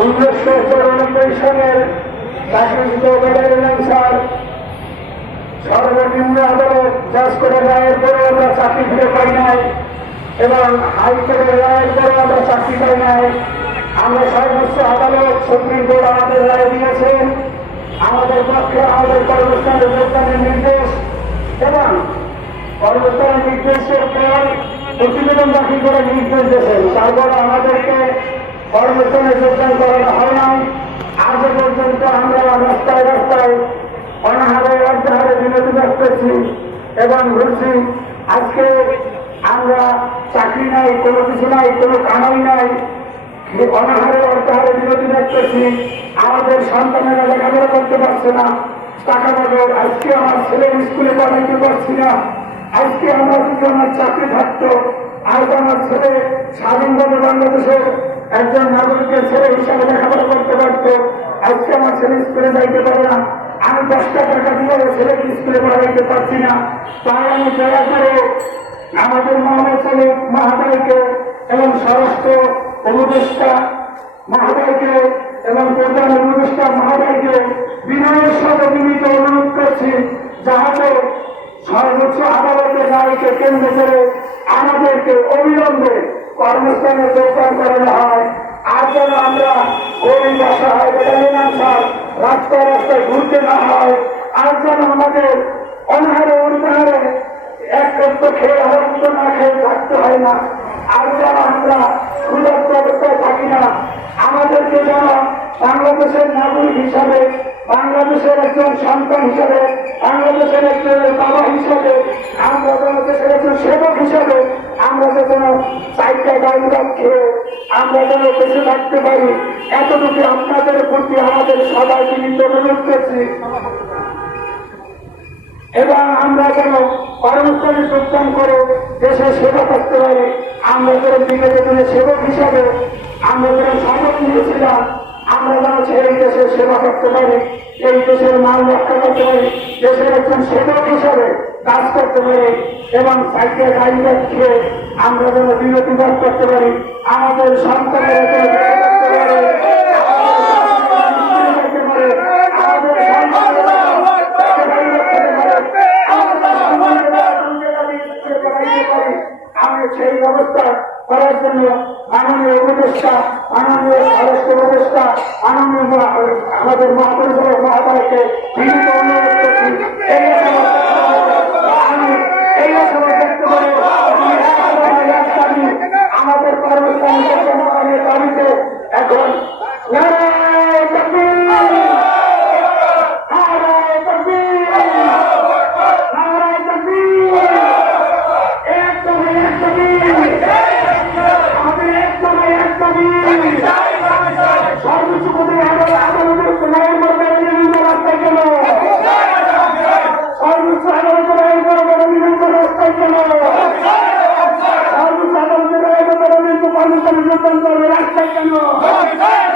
উনিশশো চৌরানব্বই সালের স্যার সর্বনিম্ন আদালত চাষ করে রায়ের পরে আমরা চাকরি ফিরে পাই নাই এবং হাইকোর্টের রায়ের পরে আমরা চাকরি পাই নাই। আমরা সর্বোচ্চ আদালত, সুপ্রিম কোর্ট আমাদের রায় দিয়েছেন। আমাদের পক্ষে আমাদের কর্মস্থানে যোগদানের নির্দেশ এবং কর্মস্থানের নির্দেশের পর প্রতিবেদন দাখিল করে নির্দেশ দিয়েছেন। তারপর আমাদেরকে কর্মস্থানে যোগদান করানো হয় নাই। আজ পর্যন্ত আমরা রাস্তায় রাস্তায় অনাহারে অর্ধাহারে বিনোদী করতেছি এবং ঘুরছি আজকে আমরা চাকরি নাই, কোনো কিছু নাই, কোনো কামাই নাই, অনাহারে অর্ধাহারে বিরতি দেখতেছি আমাদের সন্তানেরা লেখাপড়া করতে পারছে না। টাকা পাবো। আজকে আমার ছেলে স্কুলে পড়াইতে পারছি না। আজকে আমরা যদি আমার চাকরি থাকতো। আজ আমার ছেলে স্বাধীনভাবে বাংলাদেশের একজন নাগরিকের ছেলে হিসাবে লেখাপড়া করতে পারতো। আজকে আমার ছেলে স্কুলে যাইতে পারে না। আমি দশটা টাকা দিয়ে ছেলেকে স্কুলে পড়াইতে পারছি না। তাই আমি দয়া করে আমাদের মোহাম্মদ সালিম মাহাদাইকে এবং স্বরাষ্ট্র উপদেষ্টা মাহাদাইকে এবং প্রধান উপদেষ্টা মাহাদাইকে বিনয়ের সাথে বিনীত অনুরোধ করছি যাহাতে সর্বোচ্চ আদালতের রায়কে কেন্দ্র করে আমাদেরকে অবিলম্বে কর্মস্থানে যোগদান করানো হয়। আর যেন আমরা গরিব আসা হয় বেটালিয়ান স্যার রাস্তায় রাস্তায় ঘুরতে না হয়। আর যেন আমাদের অনাহারে অনাহারে এক রক্ত খেয়ে আরক্ত না খেয়ে থাকতে হয় না। আর যেন আমরা ক্ষুধার্ত অবস্থায় থাকি না। আমাদেরকে যেন বাংলাদেশের নাগরিক হিসাবে, বাংলাদেশের একজন সন্তান হিসাবে, বাংলাদেশের একজন বাবা হিসাবে আপনাদের প্রতি আমাদের সবাই অনুরোধ করছি। এবং আমরা যেন কর্মস্থলে যোগদান করে দেশের সেবা করতে পারি। আমরা যেন বিগত সেবক হিসাবে আমরা যেন শপথ নিয়েছিলাম আমরা যেন সেই দেশের সেবা করতে পারি, এই দেশের মান রক্ষা করতে পারি, দেশের একজন সেবক হিসাবে কাজ করতে পারি এবং সাইকেল গাড়ি খেয়ে আমরা যেন বিরতি করতে পারি, আমাদের সন্তানের সেই ব্যবস্থা করার জন্য মাননীয় উপদেষ্টা, মাননীয় স্বরাষ্ট্র উপদেষ্টা আমাদের মহাপরিচালক মহাদয়কে বিভিন্ন কেন